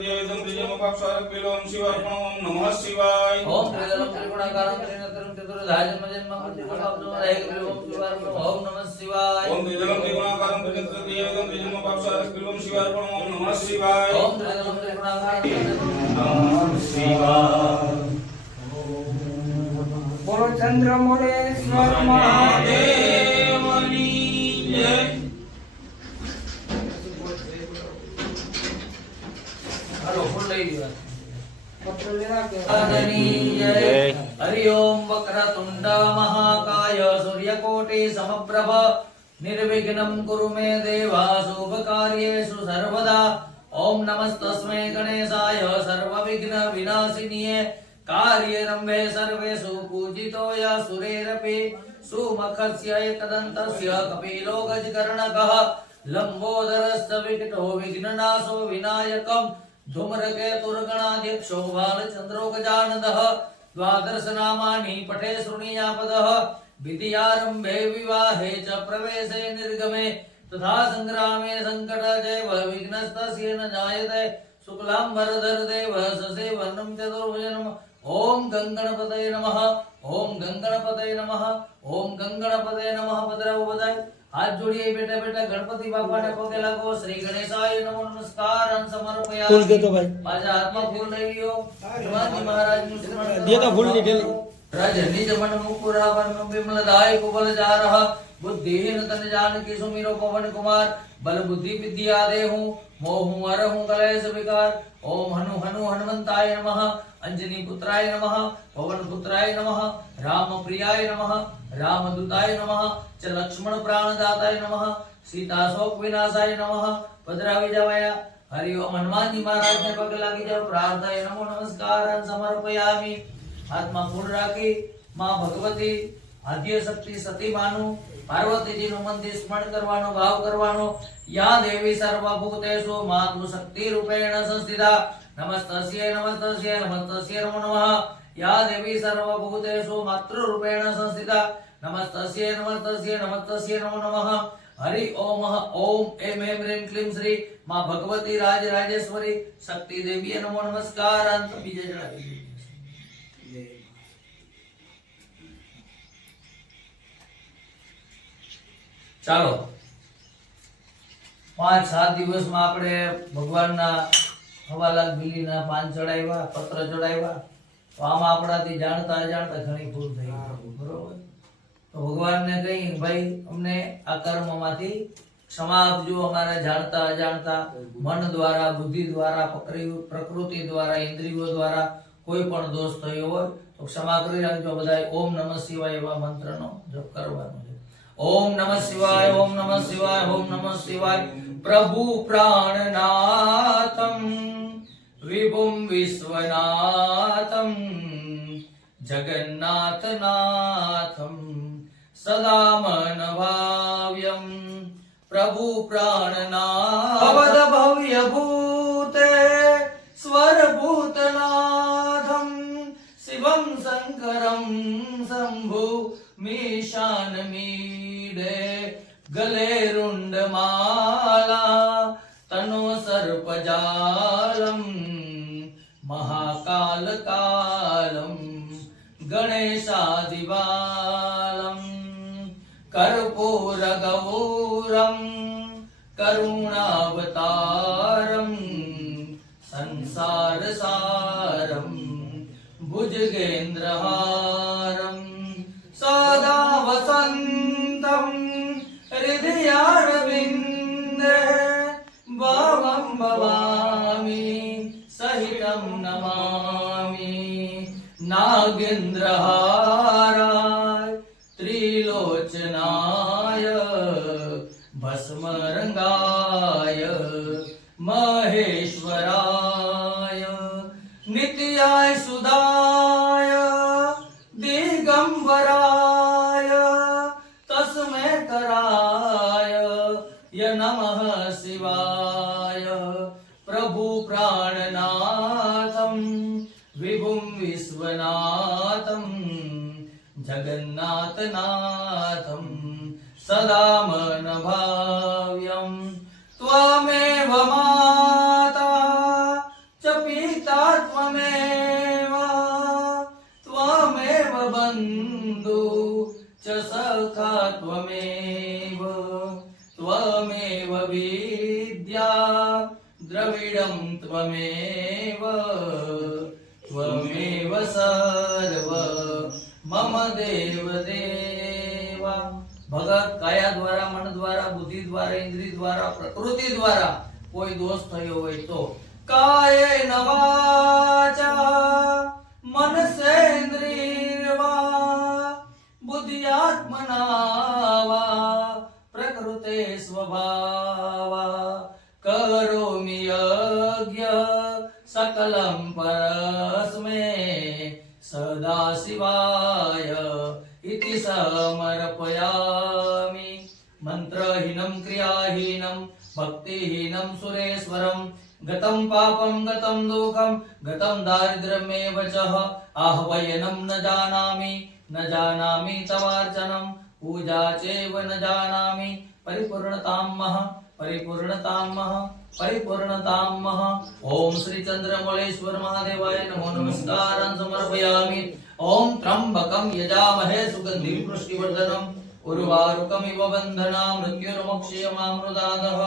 वेदं त्रिजमपाक्षारक बिलों शिवार्पणं ओम नमः शिवाय ओम त्रिदलं त्रिगुणाकारं त्रिनेत्रं चतुर्धाजन्म जन्म प्रतिपदाब्दो एक बिलों शिवार्पणं ओम नमः शिवाय ओम त्रिजलं त्रिगुणाकारं त्रिनेत्रं वेदं त्रिजमपाक्षारक बिलों शिवार्पणं ओम नमः शिवाय ओम त्रिदलं त्रिगुणाकारं नमः शिवाय बोलो चंद्रमौलेश्वर महादेवनी जय हेलो फुल लई दिया महादेव जय हरि ओम वक्रतुंड महाकाय सूर्यकोटि समप्रभ निर्विघ्नं कुरु मे देवा शुभकार्येषु सर्वदा ओम नमस्तस्मै गणेशाय सर्वविघ्न विनाशिनिये कार्यरम्भे सर्वेषु पूजितो या सुरेरपि सुमुखस्य एकदन्तस्य कपिलो गजकर्णकः लम्बोदरश्च विकटो विघ्ननाशो विनायकम् धूम्रकेतुर्गणाध्यक्षो बालचन्द्रो गजाननः द्वादश नामानि पठे शृणुयापदः विद्यारम्भे विवाहे च प्रवेशे निर्गमे तथा संग्रामे संकटजैव विघ्नस्तस्य न जायते शुक्लाम्बरधर देव ससेवनं चतुर्भुजम् ओम गंगणपतये नमः ओम गंगणपतये नमः ओम गंगणपतये नमः पधराओ बधाई हाथ जोड़िए बेटा बेटा गणपति बापा ने पगे लागो श्री गणेशाय नमो नमस्कार समर्पयामि फूल दे दो भाई पाजा आत्मा फूल नहीं लियो शिवाजी महाराज नु स्मरण दे दो फूल डिटेल राजनी जमन मुकुरा वन विमल दाय कुबल जा रहा बुद्धिहीन तन जानकी सुमिरो पवन कुमार बल बुद्धि विद्या देहु मोहु अरहु कलेश विकार ओम हनु हनु हनुमंताय नमः अंजनी पुत्राय नमः पवन पुत्राय नमः राम प्रियाय नमः रामदूताय नमः च लक्ष्मण प्राणदाताय नमः सीता शोक विनाशाय नमः पधरावी जावया हरि ओम हनुमान जी महाराज ने पग लागी जाओ प्रार्थनाय नमो नमस्कार समर्पयामि आत्मा पूर्ण राखी मां भगवती आद्य शक्ति सती मानु पार्वती जी નું મંદિર સ્મરણ કરવાનો ભાવ કરવાનો યા દેવી સર્વભૂતેષુ માતૃ શક્તિ રૂપેણ સંસ્થિતા નમસ્તસ્યે નમસ્તસ્યે નમસ્તસ્યે નમો નમઃ યા દેવી સર્વભૂતેષુ માતૃ રૂપેણ સંસ્થિતા નમસ્તસ્યે નમસ્તસ્યે નમસ્તસ્યે નમો નમઃ હરિ ઓમ ઓમ એમ એમ રીમ ક્લીમ શ્રી માં ભગવતી રાજ રાજેશ્વરી શક્તિ દેવીએ નમો નમસ્કાર અંત બીજે જણાવી ચાલો 5-7 દિવસમાં આપણે ભગવાનના હવાલાલ બિલીના પાન ચડાવ્યા પત્ર ચડાવ્યા તો આમાં આપણાથી જાણતા અજાણતા ઘણી ભૂલ થઈ બરોબર તો ભગવાનને કહી ભાઈ અમને આ કર્મમાંથી ક્ષમા આપજો અમારા જાણતા અજાણતા મન દ્વારા બુદ્ધિ દ્વારા પ્રકૃતિ દ્વારા ઇન્દ્રિયો દ્વારા કોઈ પણ દોષ થયો હોય તો ક્ષમા કરી રાખજો બધાય ઓમ નમઃ શિવાય એવા મંત્રનો જપ કરવાનો છે ओम नमः शिवाय ओम नमः शिवाय ओम नमः शिवाय प्रभु प्राणनाथम विभुम विश्वनाथम जगन्नाथनाथम सदा मन भाव्यम प्रभु प्राणनाथ अवध भव्य भूते स्वर भूतनाथम शिवम शंकरम शंभु मीशान मीडे गले रुंडमाला तनो सर्पजालम महाकालकालम गणेशादिबालम कर्पूरगौरम करुणावतारम संसारसारम भुजगेन्द्रहारम सदा वसन्तं हृदयारविन्दे भावं भवामि सहितं नमामि नागेन्द्रहाराय त्रिलोचनाय भस्मरङ्गाय महेश्वराय नित्याय सुधाय दिगंबराय तस्मै कराय य नमः शिवाय प्रभु प्राणनाथम विभुम विश्वनाथम जगन्नाथनाथम सदा मन भाव्यम त्वमेव माता त्वमेव त्वमेव बन्धु च सखा त्वमेव त्वमेव विद्या द्रविडं त्वमेव त्वमेव सर्व मम देव देवा। भगत काया द्वारा मन द्वारा बुद्धि द्वारा इंद्रिय द्वारा प्रकृति द्वारा कोई दोष थयो होय तो कायेन वाचा मनसेन्द्रियेण वा बुद्ध्यात्मना वा प्रकृते स्वभावा करोमि यज्ञ सकलं परस्मै सदा शिवाय इति समर्पयामि। मंत्रहीनं क्रियाहीनं भक्तिहीनं सुरेश्वरं गतं पापं गतं दुःखं गतं दारिद्र्यमेव च आह्वयनं न जानामि तवार्चनं पूजा चैव न जानामि परिपूर्णतां मह। ओम श्री चंद्रमौलेश्वर महादेवाय नमो नमस्कारान् समर्पयामि। ओम त्र्यंबकं यजामहे सुगन्धिं पुष्टिवर्धनम् उर्वारुकमिव बन्धनां मृत्युर्मोक्षयमामृतादः।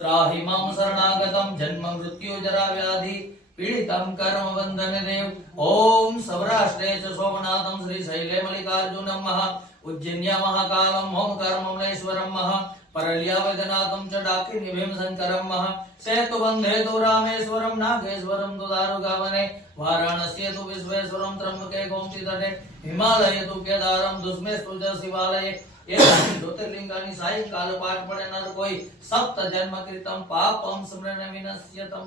त्राहि मां शरणागतं जन्म मृत्यु जरा व्याधि पीडितं कर्म बन्धन देव। ओम सौराष्ट्रे च सोमनाथं श्री शैले मल्लिकार्जुनं महा उज्जैन्या महाकालं ओंकारममलेश्वरं महा परल्या वैद्यनाथं च डाकिनी भीमशंकरं महा सेतुबन्धे तु रामेश्वरं नागेश्वरं तु दारुकावने वाराणस्ये तु विश्वेश्वरं त्र्यंबके गोमती तटे हिमालये तु केदारं दुष्मेस्तु च शिवालये। एतानि ज्योतिर्लिंगानि सायंकाल पाठ पढ़े नर कोई सप्त जन्म कृतं पापं स्मरण विनश्यतं।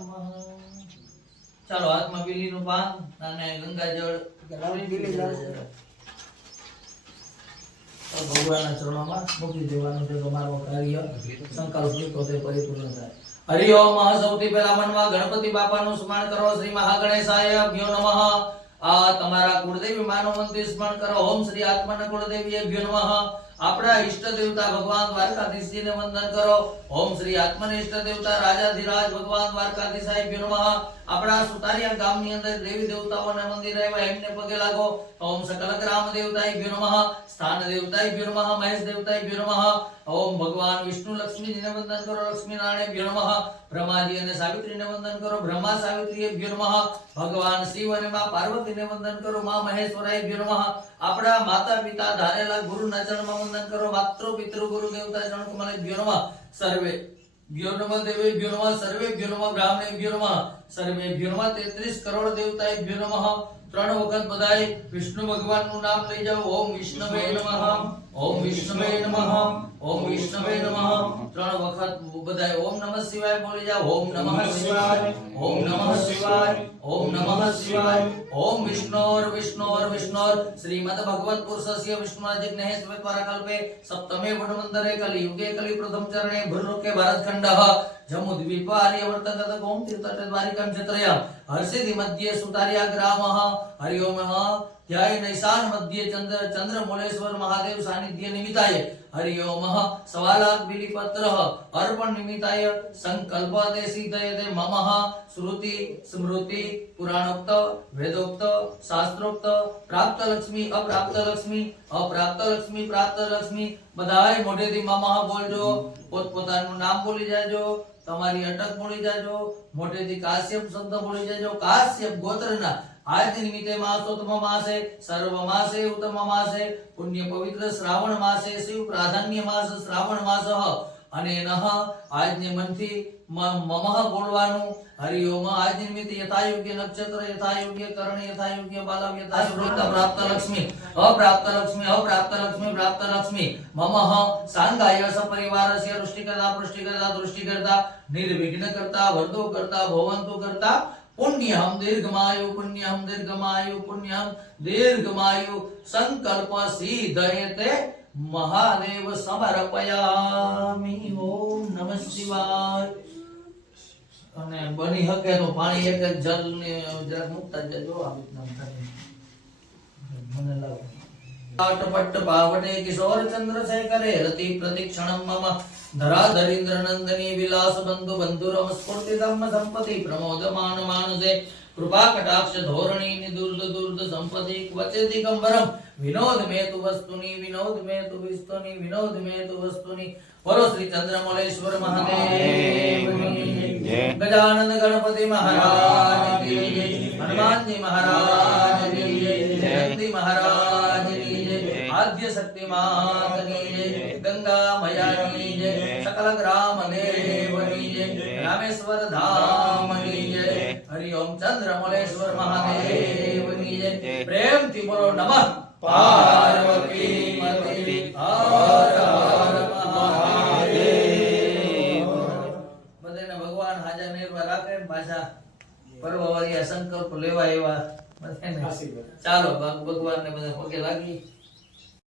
ચાલો હાથમાં બીલીનું પાન અને ગંગાજળ ભગવાનના ચરણોમાં મૂકી દેવાનું છે તમારો કાર્ય સંકલ્પ લીધો તે પરિપૂર્ણ થાય। હરિ ઓમ સૌથી પહેલા મનમાં ગણપતિ બાપાનું સ્મરણ કરો। શ્રી મહાગણેશાય અભ્યો નમઃ। આ તમારા કુળદેવી માનું મંત્ર સ્મરણ કરો। ઓમ શ્રી આત્મન કુળદેવી અભ્યો નમઃ। આપણા ઈષ્ટ દેવતા ભગવાન દ્વારકાધીશજીને વંદન કરો। ઓમ શ્રી આત્મન ઈષ્ટ દેવતા રાજાધિરાજ ભગવાન દ્વારકાધીશાય અભ્યો નમઃ। આપણા સુતારિયા ગામની અંદર દેવી દેવતાઓના મંદિર આવ્યા એમને પગે લાગો। ઓમ સકલ ગ્રામ દેવતાય અભ્યો નમઃ। સ્થાન દેવતાય અભ્યો નમઃ। મહેશ દેવતાય અભ્યો નમઃ। ઓમ ભગવાન વિષ્ણુ લક્ષ્મીજીને વંદન કરો। લક્ષ્મી નારાયણ અભ્યો નમઃ। બ્રહ્માજી અને સાવિત્રીને વંદન કરો। બ્રહ્મા સાવિત્રી અભ્યો નમઃ। ભગવાન શિવ અને માં પાર્વતીને વંદન કરો। માં મહેશ્વરાય અભ્યો નમઃ। આપણા માતા પિતા ધારેલા ગુરુના ચરણમાં વંદન કરો। માતૃ પિતૃ ગુરુ દેવતા ચરણ કમલે અભ્યો નમઃ। સર્વે ભ્યો નમઃ દેવેભ્યો નમઃ। સર્વેભ્યો નમઃ બ્રાહ્મણેભ્યો નમઃ। સર્વેભ્યો નમઃ 33 કરોડ દેવતાએભ્યો નમઃ। ત્રણ વખત બધાય વિષ્ણુ ભગવાનનું નામ લઈ જાઓ। ઓમ વિષ્ણવે નમઃ। ઓમ વિષ્ણવે નમઃ। ઓમ વિષ્ણવે નમઃ। ત્રણ વખત બધાય ઓમ નમઃ શિવાય બોલી જાઓ। ઓમ નમઃ શિવાય। ઓમ નમઃ શિવાય। ઓમ નમઃ શિવાય। ઓમ વિષ્ણોર વિષ્ણોર વિષ્ણોર શ્રીમદ ભગવત પુરુષસ્ય વિષ્ણુરાજિગ્નેહ સ્વેતવારા કલ્પે સપ્તમે વડમંતરે કલિયુગે કલિ પ્રથમ ચરણે ભૂલોકે ભારતખંડઃ જમ્મુદ્વીપ આર્યવર્તગત ગોમતી તટે દ્વારિકાં ચત્રયા હર્ષિધિ મધ્યે સુતારિયા ગ્રામઃ। હરિ ઓમ ध्याय नैशान मध्य चंद्रमौलेश्वर महादेव सानिध्य निमित्ताय हरि ओम। 1.25 लाख बिलीपत्र अर्पण निमित्ताय संकल्प ते सिद्धयते मम। श्रुति स्मृति पुराणोक्त वेदोक्त शास्त्रोक्त प्राप्त लक्ष्मी अप्राप्त लक्ष्मी अप्राप्त लक्ष्मी प्राप्त लक्ष्मी बधाय मोढेथी मम बोलजो। पोतपोतानुं नाम बोली जाजो। તમારી અટક બોલી જાજો। મોઢેથી કાશ્યપ શબ્દ બોલી જાજો। કાશ્યપ ગોત્રના आज निमित्ते मासोत्तम मासे सर्व मासे उत्तम मासे पुण्य पवित्र श्रावण मासे शिव प्राधान्य मास श्रावण मासः अनेनः આજને મનથી મમઃ બોલવાનું। હરિ ઓમ। આજ નિમિત્તે યથાયોગ્ય નક્ષત્ર યથાયોગ્ય કરણ યથાયોગ્ય બાલવ યથાયોગ્ય પ્રાપ્ત લક્ષ્મી અપ્રાપ્ત લક્ષ્મી અપ્રાપ્ત લક્ષ્મી પ્રાપ્ત લક્ષ્મી મમઃ સાંગાય સપરિવારસ્ય રુષ્ટિકર્તા પુષ્ટિકર્તા દૃષ્ટિકર્તા નિર્વિઘ્નકર્તા વર્ધોકર્તા ભવંતુકર્તા पुण्यम दीर्घमायु पुण्यम दीर्घमायु संकल्प सिद्धयते महादेव समर्पयामि। ओम नमः शिवाय। અને બની શકે તો પાણી એક એક જલ ને જરાક મુકતા જજો। આ રીતના થાય મને લાગે પાટપટ પાવડે કિશોર ચંદ્રશેખરે રતિ પ્રતિક્ષણમ મમ धराधरीन्द्र नंदनी विलास बंधु बंधुरम स्फूर्ति धम्म संपत्ति प्रमोदमान मानसे कृपा कटाक्ष धोरणी निदुर्द दुर्द संपत्ति क्वचे दिगंबरम विनोद में तु वस्तुनि विनोद में तु विस्तुनि विनोद में तु वस्तुनि बोलो श्री चंद्रमौलेश्वर महादेव की जय। गजानन गणपति महाराज की जय। हनुमान जी महाराज की जय। जयंती महाराज की जय। आद्य शक्ति मात की जय। गंगा मैया की जय। सकल ग्राम देव की जय। रामेश्वर धाम की जय। हरि ओम चंद्रमौलेश्वर महादेव की जय। प्रेम थी बोलो नमः पार्वती पते हर हर महादेव। बधाने भगवान हाजर निर्भर राखे पाछा परवावरिया संकल्प लेवा एवा बधाने चालो भगवान ने બધા પગે લાગી